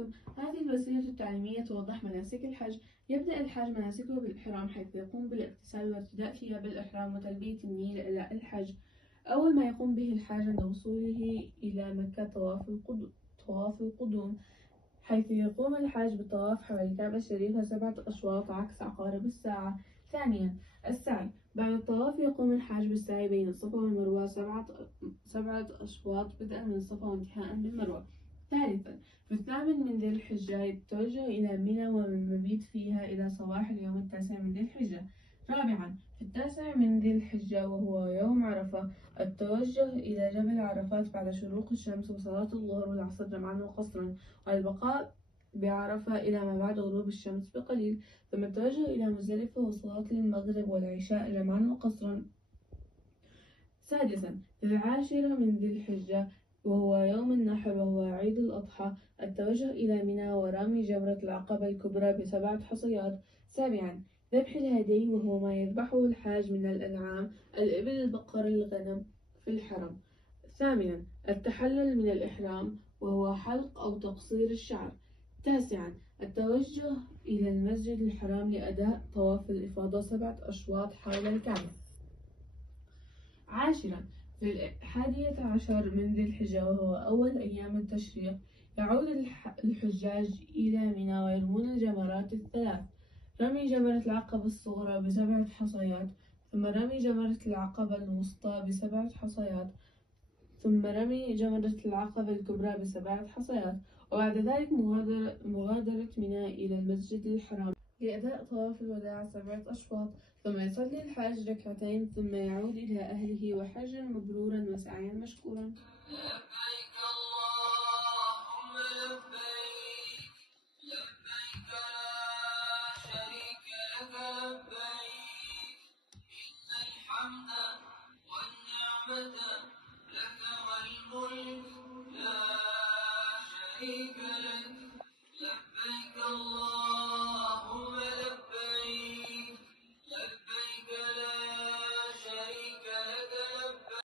عليكم. هذه الوسيلة التعليمية توضح مناسك الحج. يبدأ الحاج مناسكه بالإحرام، حيث يقوم بالاغتسال وارتداء ثياب الإحرام وتلبية النية إلى الحج. أول ما يقوم به الحاج عند وصوله إلى مكة طواف القدوم، حيث يقوم الحاج بالطواف حول الكعبة الشريفة 7 أشواط عكس عقارب الساعة. ثانيا، السعي. بعد الطواف يقوم الحاج بالسعي بين الصفا والمروة 7 أشواط بدءا من الصفا وانتهاء بالمروة. ثالثا، في الثامن من ذي الحجة يتوجه إلى منى والمبيت فيها إلى صباح اليوم التاسع من ذي الحجة. رابعا، في التاسع من ذي الحجة وهو يوم عرفة التوجه إلى جبل عرفات بعد شروق الشمس وصلاة الظهر والعصر جمعا وقصرا، والبقاء بعرفة إلى ما بعد غروب الشمس بقليل، ثم التوجه إلى مزدلفة وصلاة المغرب والعشاء جمعا وقصرا. سادسا، في العاشرة من ذي الحجة وهو يوم النحر وهو عيد الأضحى التوجه إلى منى ورمي جمرة العقبة الكبرى ب7 حصيات. سابعا، ذبح الهدي وهو ما يذبحه الحاج من الأنعام الإبل البقر الغنم في الحرم. ثامنا، التحلل من الإحرام وهو حلق أو تقصير الشعر. تاسعا، التوجه إلى المسجد الحرام لأداء طواف الإفاضة 7 أشواط حول الكعبة. عاشرا، في 11 من ذي الحجة وهو أول أيام التشريق يعود الحجاج إلى منى ويرمون الجمرات الثلاث: رمي جمرة العقبة الصغرى ب7 حصيات، ثم رمي جمرة العقبة الوسطى ب7 حصيات، ثم رمي جمرة العقبة الكبرى ب7 حصيات، وبعد ذلك مغادرة منى إلى المسجد الحرام لأداء طواف الوداع 7 أشواط، ثم يصلي الحاج ركعتين ثم يعود إلى أهله وحجا مبرورا وسعيا مشكورا. لبيك اللهم لبيك، لبيك لا شريك لك لبيك، إن الحمد والنعمة